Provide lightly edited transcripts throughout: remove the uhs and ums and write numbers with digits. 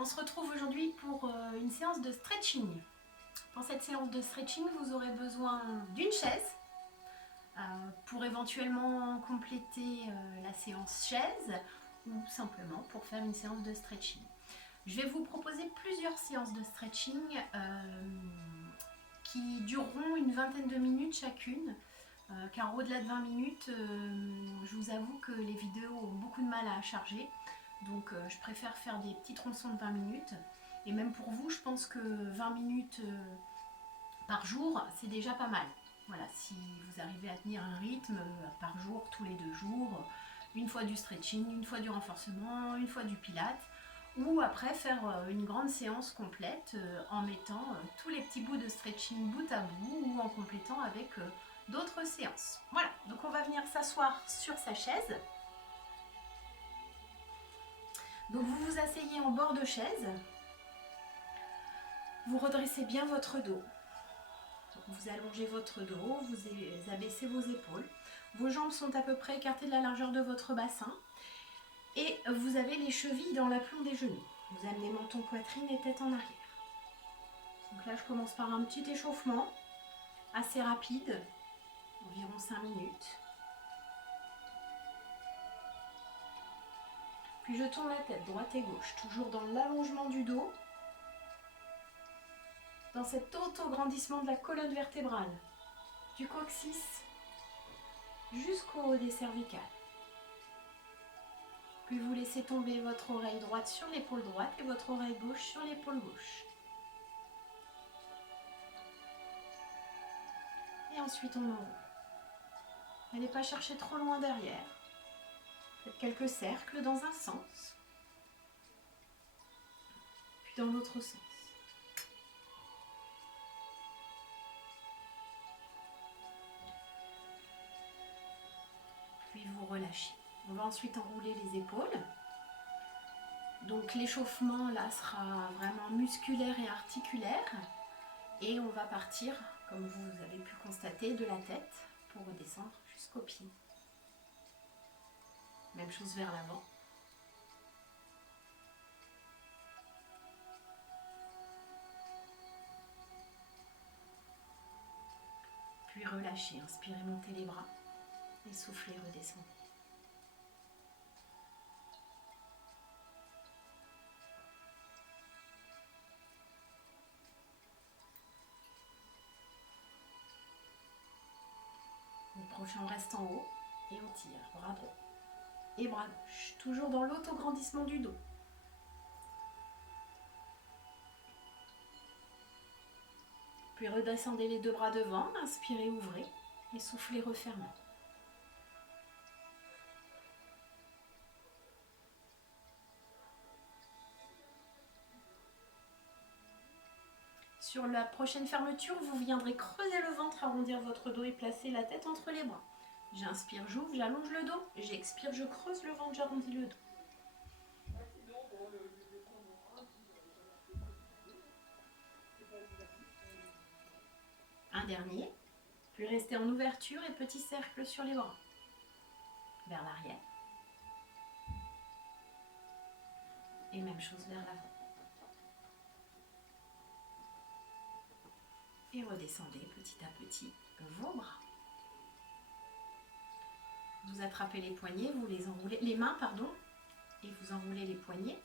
On se retrouve aujourd'hui pour une séance de stretching. Pour cette séance de stretching, vous aurez besoin d'une chaise pour éventuellement compléter la séance chaise ou simplement pour faire une séance de stretching. Je vais vous proposer plusieurs séances de stretching qui dureront une vingtaine de minutes chacune. Car au-delà de 20 minutes, je vous avoue que les vidéos ont beaucoup de mal à charger. Donc je préfère faire des petits tronçons de 20 minutes. Et même pour vous, je pense que 20 minutes par jour, c'est déjà pas mal. Voilà, si vous arrivez à tenir un rythme par jour, tous les 2 jours, une fois du stretching, une fois du renforcement, une fois du pilate, ou après faire une grande séance complète en mettant tous les petits bouts de stretching bout à bout ou en complétant avec d'autres séances. Voilà, donc on va venir s'asseoir sur sa chaise. Donc vous vous asseyez en bord de chaise, vous redressez bien votre dos, vous allongez votre dos, vous abaissez vos épaules, vos jambes sont à peu près écartées de la largeur de votre bassin et vous avez les chevilles dans l'aplomb des genoux. Vous amenez menton, poitrine et tête en arrière. Donc là je commence par un petit échauffement assez rapide, environ 5 minutes. Puis je tourne la tête droite et gauche, toujours dans l'allongement du dos, dans cet auto-grandissement de la colonne vertébrale, du coccyx jusqu'au haut des cervicales. Puis vous laissez tomber votre oreille droite sur l'épaule droite et votre oreille gauche sur l'épaule gauche. Et ensuite on enroule. N'allez pas chercher trop loin derrière. Faites quelques cercles dans un sens, puis dans l'autre sens. Puis vous relâchez. On va ensuite enrouler les épaules. Donc l'échauffement là sera vraiment musculaire et articulaire. Et on va partir, comme vous avez pu constater, de la tête pour redescendre jusqu'aux pieds. Même chose vers l'avant. Puis relâchez, inspirez, montez les bras. Et soufflez, redescendez. Le prochain reste en haut et on tire, bras droit et bras gauche, toujours dans l'auto-grandissement du dos. Puis redescendez les 2 bras devant, inspirez, ouvrez et soufflez, refermez. Sur la prochaine fermeture, vous viendrez creuser le ventre, arrondir votre dos et placer la tête entre les bras. J'inspire, j'ouvre, j'allonge le dos. J'expire, je creuse le ventre, j'arrondis le dos. Un dernier. Puis restez en ouverture et petit cercle sur les bras. Vers l'arrière. Et même chose vers l'avant. Et redescendez petit à petit vos bras. Vous attrapez les poignets, vous les enroulez, les mains, pardon, et vous enroulez les poignets,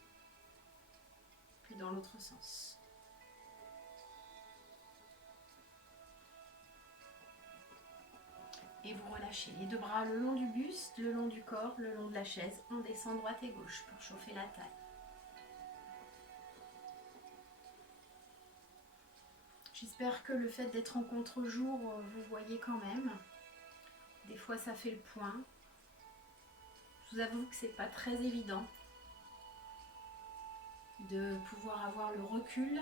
puis dans l'autre sens. Et vous relâchez les 2 bras le long du buste, le long du corps, le long de la chaise. On descend droite et gauche pour chauffer la taille. J'espère que le fait d'être en contre-jour, vous voyez quand même. Des fois ça fait le point. Je vous avoue que c'est pas très évident de pouvoir avoir le recul.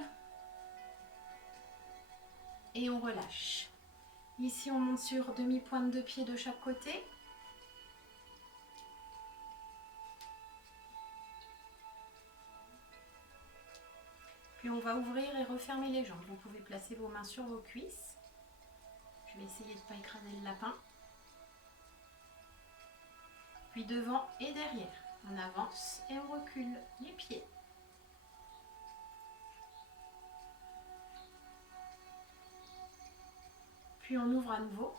Et on relâche. Ici on monte sur demi-pointe de pied de chaque côté. Puis on va ouvrir et refermer les jambes. Vous pouvez placer vos mains sur vos cuisses. Je vais essayer de ne pas écraser le lapin. Puis devant et derrière. On avance et on recule les pieds. puis on ouvre à nouveau.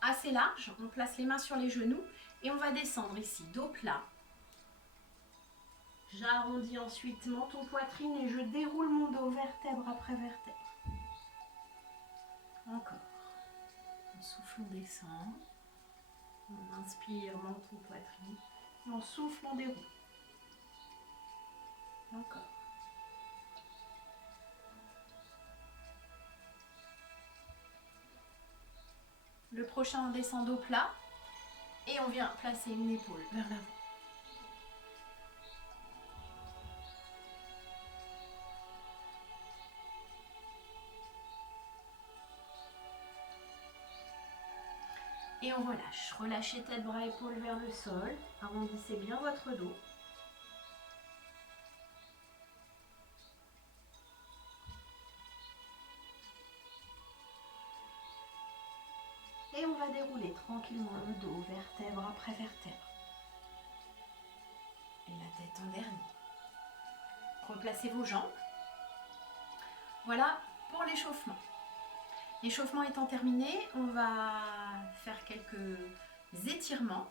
Assez large, on place les mains sur les genoux et on va descendre ici, dos plat. J'arrondis ensuite menton poitrine et je déroule mon dos vertèbre après vertèbre. Encore. On souffle, on descend. On inspire, menton poitrine. Et on souffle, on déroule. Encore. Le prochain, on descend dos plat. Et on vient placer une épaule vers l'avant. Et on relâche. Relâchez tête, bras, épaules vers le sol. Arrondissez bien votre dos. Et on va dérouler tranquillement le dos, vertèbre après vertèbre. Et la tête en dernier. Replacez vos jambes. Voilà pour l'échauffement. L'échauffement étant terminé, on va faire quelques étirements.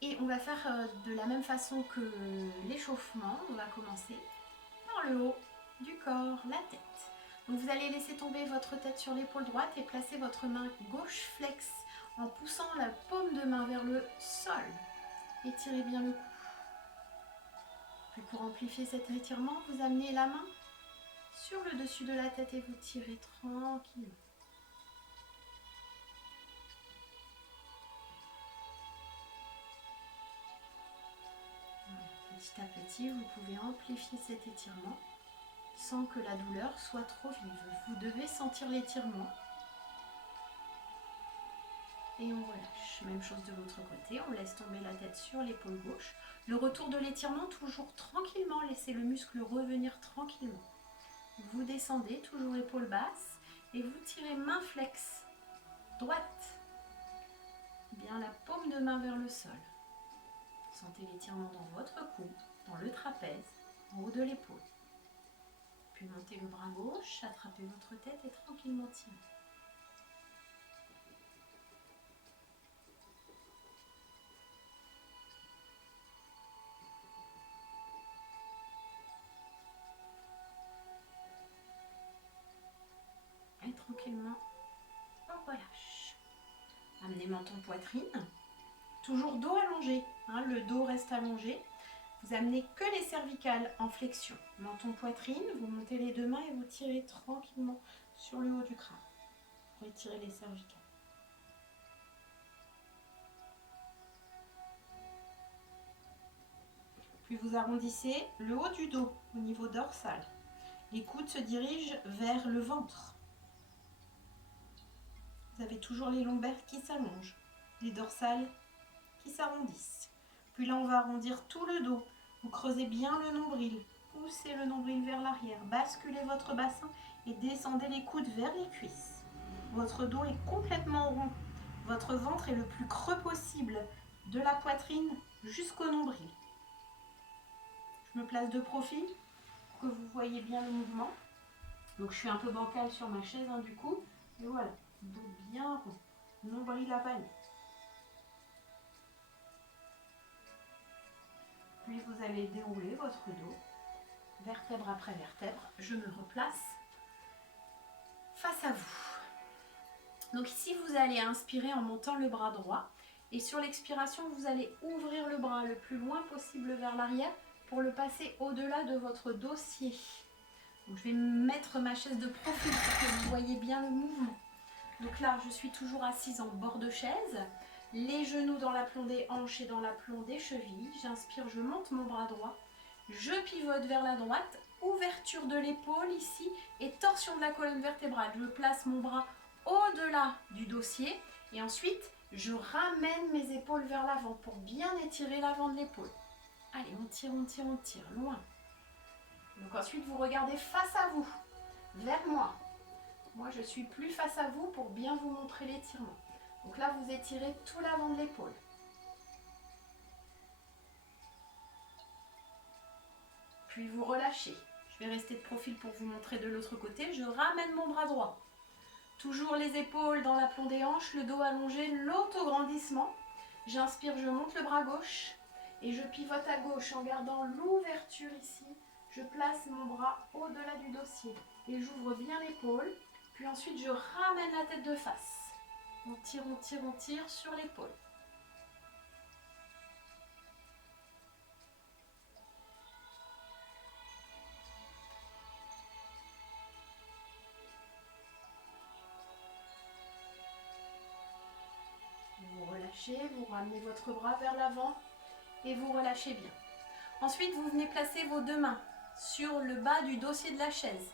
Et on va faire de la même façon que l'échauffement. On va commencer par le haut du corps, la tête. Donc vous allez laisser tomber votre tête sur l'épaule droite et placer votre main gauche flex en poussant la paume de main vers le sol. Étirez bien le cou. Puis pour amplifier cet étirement, vous amenez la main sur le dessus de la tête et vous tirez tranquillement. Voilà, petit à petit, vous pouvez amplifier cet étirement sans que la douleur soit trop vive. Vous devez sentir l'étirement. Et on relâche. Même chose de l'autre côté, on laisse tomber la tête sur l'épaule gauche. Le retour de l'étirement, toujours tranquillement, laissez le muscle revenir tranquillement. Vous descendez, toujours épaule basse, et vous tirez main flex, droite. Bien la paume de main vers le sol. Sentez l'étirement dans votre cou, dans le trapèze, en haut de l'épaule. Puis montez le bras gauche, attrapez votre tête et tranquillement tirez. Et tranquillement, on relâche. Amenez menton poitrine. Toujours dos allongé, hein, le dos reste allongé. Vous amenez que les cervicales en flexion. Menton poitrine, vous montez les deux mains et vous tirez tranquillement sur le haut du crâne. Pour étirer les cervicales. Puis vous arrondissez le haut du dos au niveau dorsal. Les coudes se dirigent vers le ventre. Vous avez toujours les lombaires qui s'allongent, les dorsales qui s'arrondissent. Puis là, on va arrondir tout le dos. Vous creusez bien le nombril. Poussez le nombril vers l'arrière. Basculez votre bassin et descendez les coudes vers les cuisses. Votre dos est complètement rond. Votre ventre est le plus creux possible, de la poitrine jusqu'au nombril. Je me place de profil pour que vous voyez bien le mouvement. Donc je suis un peu bancale sur ma chaise hein, du coup. Et voilà, dos bien rond, nombril avalé. Puis vous allez dérouler votre dos, vertèbre après vertèbre. Je me replace face à vous. Donc ici, vous allez inspirer en montant le bras droit. Et sur l'expiration, vous allez ouvrir le bras le plus loin possible vers l'arrière pour le passer au-delà de votre dossier. Donc je vais mettre ma chaise de profil pour que vous voyez bien le mouvement. Donc là, je suis toujours assise en bord de chaise. Les genoux dans l'aplomb des hanches et dans l'aplomb des chevilles. J'inspire, je monte mon bras droit. Je pivote vers la droite. Ouverture de l'épaule ici et torsion de la colonne vertébrale. Je place mon bras au-delà du dossier. Et ensuite, je ramène mes épaules vers l'avant pour bien étirer l'avant de l'épaule. Allez, on tire, on tire, on tire, loin. Donc ensuite, vous regardez face à vous, vers moi. Moi, je suis plus face à vous pour bien vous montrer l'étirement. Donc là, vous étirez tout l'avant de l'épaule. Puis vous relâchez. Je vais rester de profil pour vous montrer de l'autre côté. Je ramène mon bras droit. Toujours les épaules dans l'aplomb des hanches, le dos allongé, l'autograndissement. J'inspire, je monte le bras gauche et je pivote à gauche en gardant l'ouverture ici. Je place mon bras au-delà du dossier et j'ouvre bien l'épaule. Puis ensuite, je ramène la tête de face. On tire, on tire, on tire sur l'épaule. Vous relâchez, vous ramenez votre bras vers l'avant et vous relâchez bien. Ensuite, vous venez placer vos deux mains sur le bas du dossier de la chaise.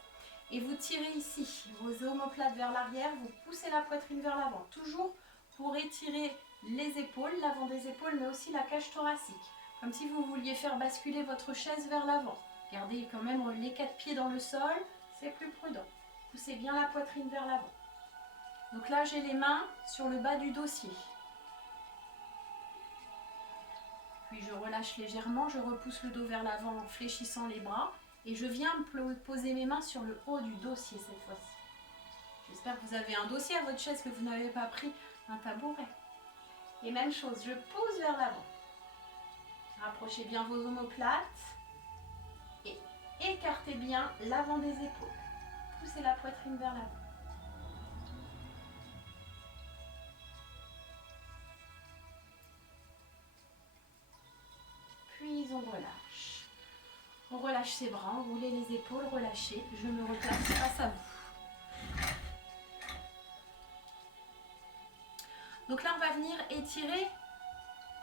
Et vous tirez ici, vos omoplates vers l'arrière, vous poussez la poitrine vers l'avant. Toujours pour étirer les épaules, l'avant des épaules, mais aussi la cage thoracique. Comme si vous vouliez faire basculer votre chaise vers l'avant. Gardez quand même les 4 pieds dans le sol, c'est plus prudent. Poussez bien la poitrine vers l'avant. Donc là, j'ai les mains sur le bas du dossier. Puis je relâche légèrement, je repousse le dos vers l'avant en fléchissant les bras. Et je viens poser mes mains sur le haut du dossier cette fois-ci. J'espère que vous avez un dossier à votre chaise, que vous n'avez pas pris un tabouret. Et même chose, je pousse vers l'avant. Rapprochez bien vos omoplates. Et écartez bien l'avant des épaules. Poussez la poitrine vers l'avant. Puis on relâche. On relâche ses bras, on roulez les épaules, relâchez. Je me replace face à vous. Donc là, on va venir étirer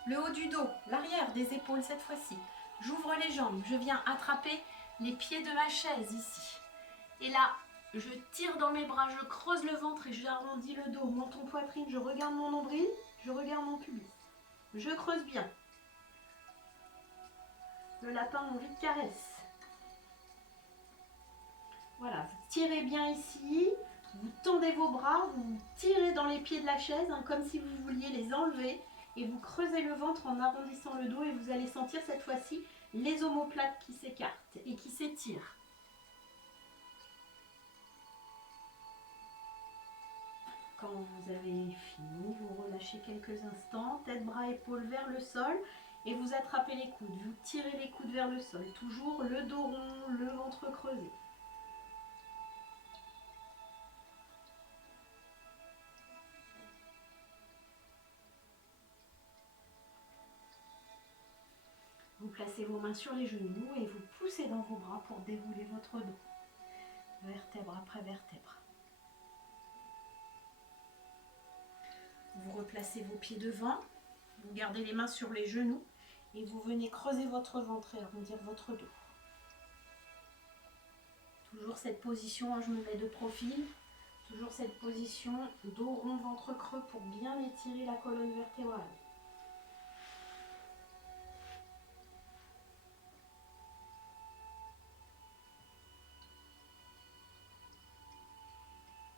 le haut du dos, l'arrière des épaules cette fois-ci. J'ouvre les jambes, je viens attraper les pieds de ma chaise ici. Et là, je tire dans mes bras, je creuse le ventre et j'arrondis le dos. Menton poitrine, je regarde mon nombril, je regarde mon pubis. Je creuse bien. Le lapin, l'envie de caresse. Voilà, vous tirez bien ici, vous tendez vos bras, vous tirez dans les pieds de la chaise, hein, comme si vous vouliez les enlever. Et vous creusez le ventre en arrondissant le dos et vous allez sentir cette fois-ci les omoplates qui s'écartent et qui s'étirent. Quand vous avez fini, vous relâchez quelques instants, tête, bras, épaules vers le sol et vous attrapez les coudes. Vous tirez les coudes vers le sol, toujours le dos rond, le ventre creusé. Vous placez vos mains sur les genoux et vous poussez dans vos bras pour dérouler votre dos, vertèbre après vertèbre. Vous replacez vos pieds devant, vous gardez les mains sur les genoux et vous venez creuser votre ventre et arrondir votre dos. Toujours cette position, je me mets de profil, toujours cette position dos rond, ventre creux pour bien étirer la colonne vertébrale.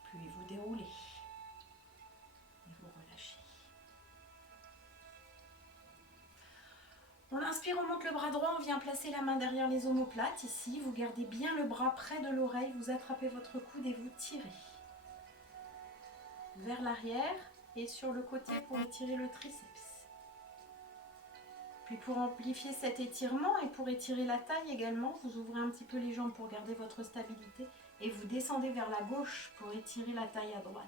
Puis vous déroulez. Et vous relâchez. On inspire, on monte le bras droit, on vient placer la main derrière les omoplates. Ici, vous gardez bien le bras près de l'oreille, vous attrapez votre coude et vous tirez. Vers l'arrière et sur le côté pour étirer le triceps. Puis pour amplifier cet étirement et pour étirer la taille également, vous ouvrez un petit peu les jambes pour garder votre stabilité et vous descendez vers la gauche pour étirer la taille à droite.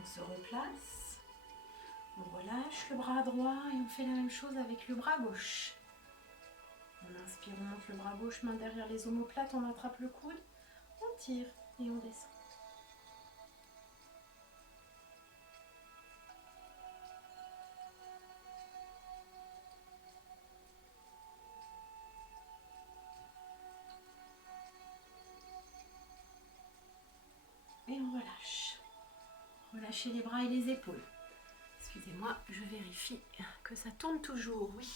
On se replace, on relâche le bras droit et on fait la même chose avec le bras gauche. On inspire, on monte le bras gauche, main derrière les omoplates, on attrape le coude, on tire et on descend. Et on relâche. Relâchez les bras et les épaules. Excusez-moi, je vérifie que ça tourne toujours, oui.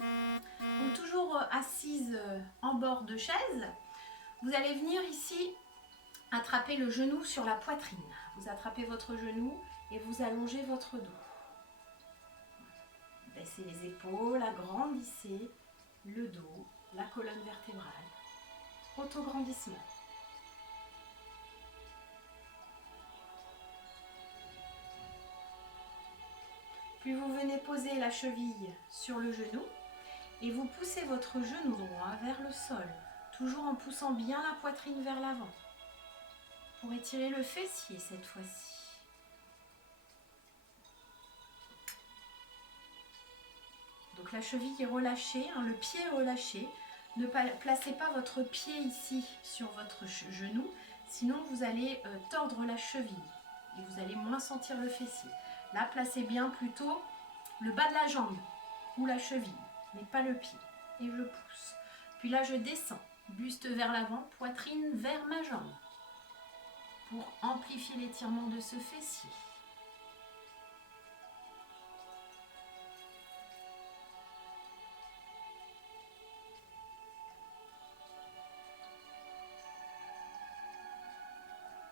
Donc toujours assise en bord de chaise. Vous allez venir ici attraper le genou sur la poitrine. Vous attrapez votre genou et vous allongez votre dos. Baissez les épaules, agrandissez le dos, la colonne vertébrale. Autograndissement. Puis vous venez poser la cheville sur le genou et vous poussez votre genou droit vers le sol, toujours en poussant bien la poitrine vers l'avant pour étirer le fessier cette fois-ci. Donc la cheville est relâchée, le pied est relâché. Ne placez pas votre pied ici sur votre genou, sinon vous allez tordre la cheville et vous allez moins sentir le fessier. Là, placez bien plutôt le bas de la jambe ou la cheville, mais pas le pied. Et je pousse. Puis là, je descends, buste vers l'avant, poitrine vers ma jambe pour amplifier l'étirement de ce fessier.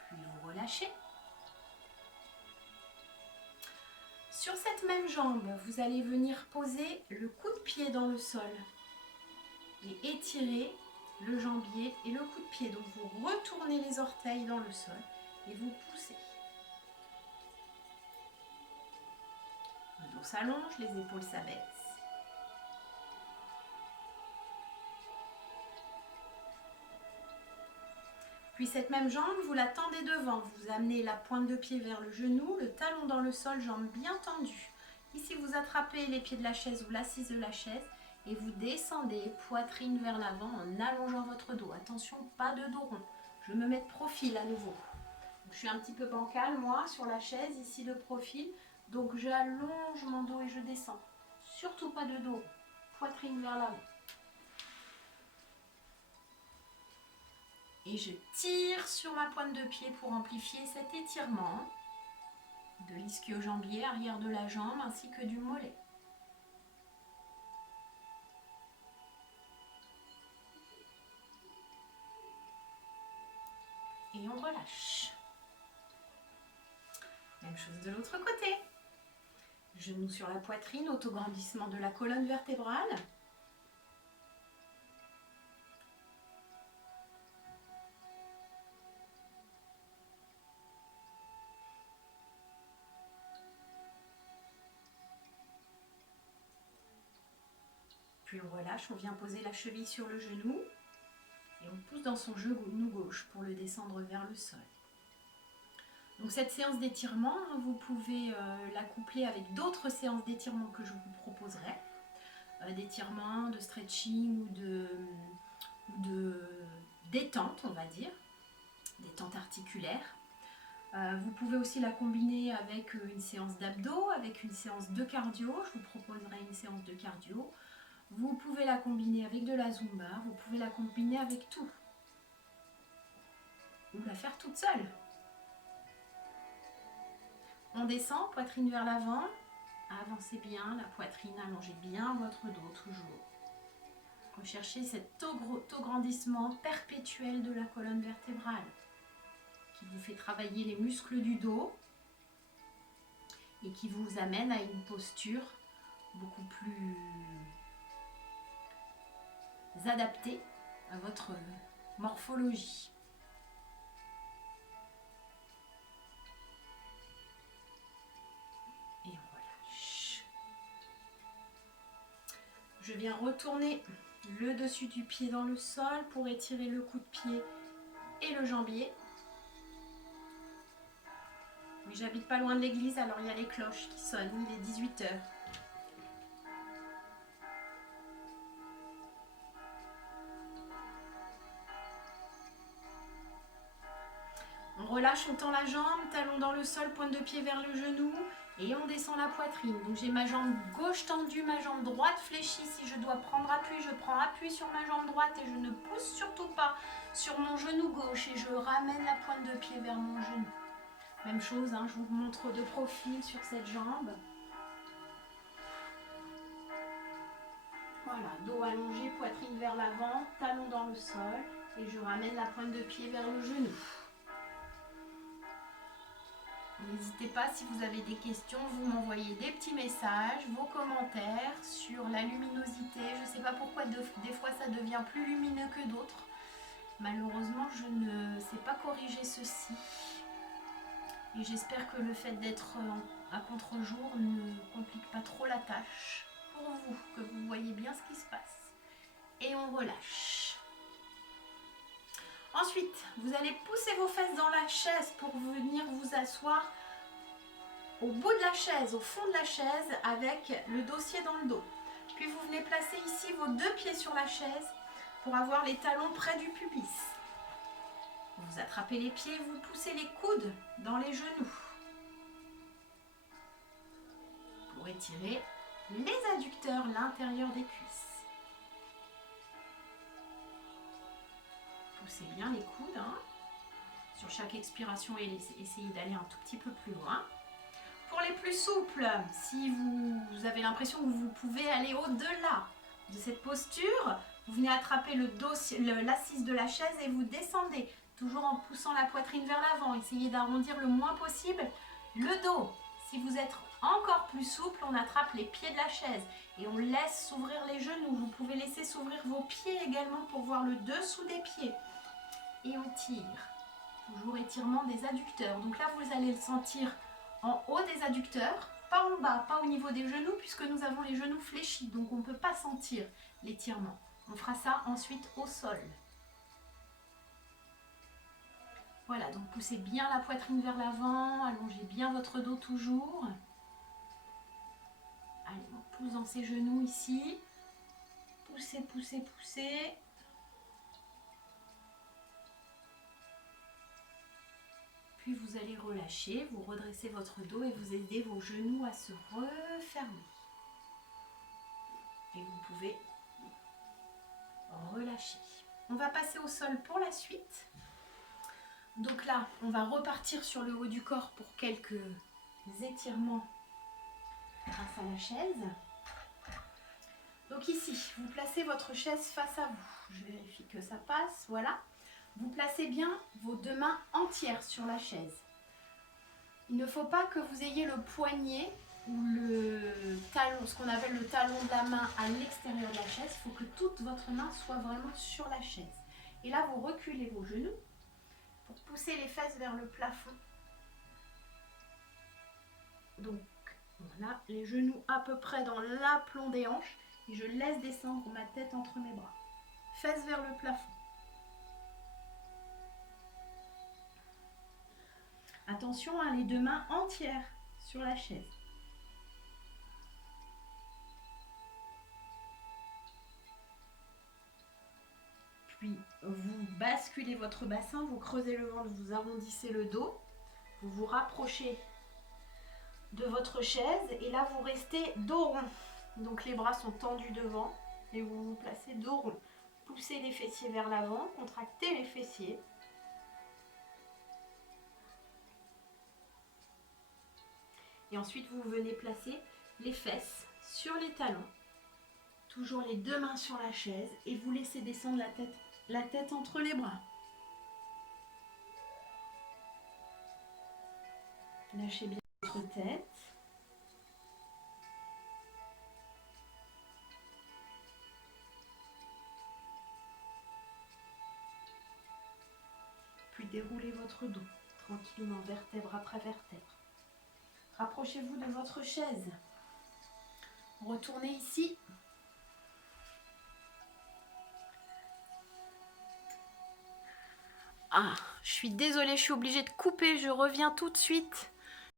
Puis vous relâchez. Sur cette même jambe, vous allez venir poser le coup de pied dans le sol et étirer le jambier et le coup de pied. Donc vous retournez les orteils dans le sol et vous poussez. Le dos s'allonge, les épaules s'abaissent. Puis cette même jambe, vous la tendez devant. Vous amenez la pointe de pied vers le genou, le talon dans le sol, jambe bien tendue. Ici, vous attrapez les pieds de la chaise ou l'assise de la chaise et vous descendez, poitrine vers l'avant en allongeant votre dos. Attention, pas de dos rond. Je me mets de profil à nouveau. Je suis un petit peu bancale, moi, sur la chaise, ici de profil. Donc, j'allonge mon dos et je descends. Surtout pas de dos. Poitrine vers l'avant. Et je tire sur ma pointe de pied pour amplifier cet étirement de l'ischio-jambier, arrière de la jambe ainsi que du mollet. Et on relâche. Même chose de l'autre côté. Genoux sur la poitrine, autograndissement de la colonne vertébrale. Puis on relâche, on vient poser la cheville sur le genou et on pousse dans son genou gauche pour le descendre vers le sol. Donc cette séance d'étirement, vous pouvez la coupler avec d'autres séances d'étirement que je vous proposerai. D'étirement, de stretching ou de détente, on va dire, détente articulaire. Vous pouvez aussi la combiner avec une séance d'abdos, avec une séance de cardio. Je vous proposerai une séance de cardio. Vous pouvez la combiner avec de la zumba, vous pouvez la combiner avec tout. Ou la faire toute seule. On descend, poitrine vers l'avant. Avancez bien la poitrine, allongez bien votre dos toujours. Recherchez cet autograndissement perpétuel de la colonne vertébrale qui vous fait travailler les muscles du dos et qui vous amène à une posture beaucoup plus adaptée à votre morphologie. Et on relâche. Je viens retourner le dessus du pied dans le sol pour étirer le coup de pied et le jambier. Mais j'habite pas loin de l'église, alors il y a les cloches qui sonnent, il est 18 h. On relâche, on tend la jambe, talon dans le sol, pointe de pied vers le genou et on descend la poitrine. Donc j'ai ma jambe gauche tendue, ma jambe droite fléchie. Si je dois prendre appui, je prends appui sur ma jambe droite et je ne pousse surtout pas sur mon genou gauche et je ramène la pointe de pied vers mon genou. Même chose, je vous montre de profil sur cette jambe. Voilà, dos allongé, poitrine vers l'avant, talon dans le sol. Et je ramène la pointe de pied vers le genou. N'hésitez pas, si vous avez des questions, vous m'envoyez des petits messages, vos commentaires sur la luminosité. Je ne sais pas pourquoi des fois ça devient plus lumineux que d'autres. Malheureusement, je ne sais pas corriger ceci. Et j'espère que le fait d'être à contre-jour ne complique pas trop la tâche pour vous, que vous voyez bien ce qui se passe. Et on relâche. Ensuite, vous allez pousser vos fesses dans la chaise pour venir vous asseoir au bout de la chaise, au fond de la chaise, avec le dossier dans le dos. Puis vous venez placer ici vos deux pieds sur la chaise pour avoir les talons près du pubis. Vous attrapez les pieds, vous poussez les coudes dans les genoux pour étirer les adducteurs, l'intérieur des cuisses. Poussez bien les coudes. Sur chaque expiration, essayez d'aller un tout petit peu plus loin. Pour les plus souples, si vous avez l'impression que vous pouvez aller au-delà de cette posture, vous venez attraper l'assise de la chaise et vous descendez, toujours en poussant la poitrine vers l'avant. Essayez d'arrondir le moins possible le dos. Si vous êtes encore plus souple, on attrape les pieds de la chaise et on laisse s'ouvrir les genoux. Vous pouvez laisser s'ouvrir vos pieds également pour voir le dessous des pieds. Et on tire. Toujours étirement des adducteurs. Donc là, vous allez le sentir en haut des adducteurs, pas en bas, pas au niveau des genoux, puisque nous avons les genoux fléchis. Donc on ne peut pas sentir l'étirement. On fera ça ensuite au sol. Voilà, donc poussez bien la poitrine vers l'avant, allongez bien votre dos toujours. Allez, on pousse dans ses genoux ici. Poussez, poussez, poussez. Puis vous allez relâcher, vous redressez votre dos et vous aidez vos genoux à se refermer. Et vous pouvez relâcher. On va passer au sol pour la suite. Donc là, on va repartir sur le haut du corps pour quelques étirements grâce à la chaise. Donc ici, vous placez votre chaise face à vous. Je vérifie que ça passe, voilà. Vous placez bien vos deux mains entières sur la chaise. Il ne faut pas que vous ayez le poignet ou le talon, ce qu'on appelle le talon de la main à l'extérieur de la chaise. Il faut que toute votre main soit vraiment sur la chaise. Et là, vous reculez vos genoux pour pousser les fesses vers le plafond. Donc, voilà, les genoux à peu près dans l'aplomb des hanches. Et je laisse descendre ma tête entre mes bras. Fesses vers le plafond. Attention, les deux mains entières sur la chaise. Puis, vous basculez votre bassin, vous creusez le ventre, vous arrondissez le dos. Vous vous rapprochez de votre chaise et là, vous restez dos rond. Donc, les bras sont tendus devant et vous vous placez dos rond. Poussez les fessiers vers l'avant, contractez les fessiers. Et ensuite, vous venez placer les fesses sur les talons. Toujours les deux mains sur la chaise et vous laissez descendre la tête entre les bras. Lâchez bien votre tête. Puis déroulez votre dos tranquillement, vertèbre après vertèbre. Rapprochez-vous de votre chaise. Retournez ici. Je suis désolée, je suis obligée de couper. Je reviens tout de suite.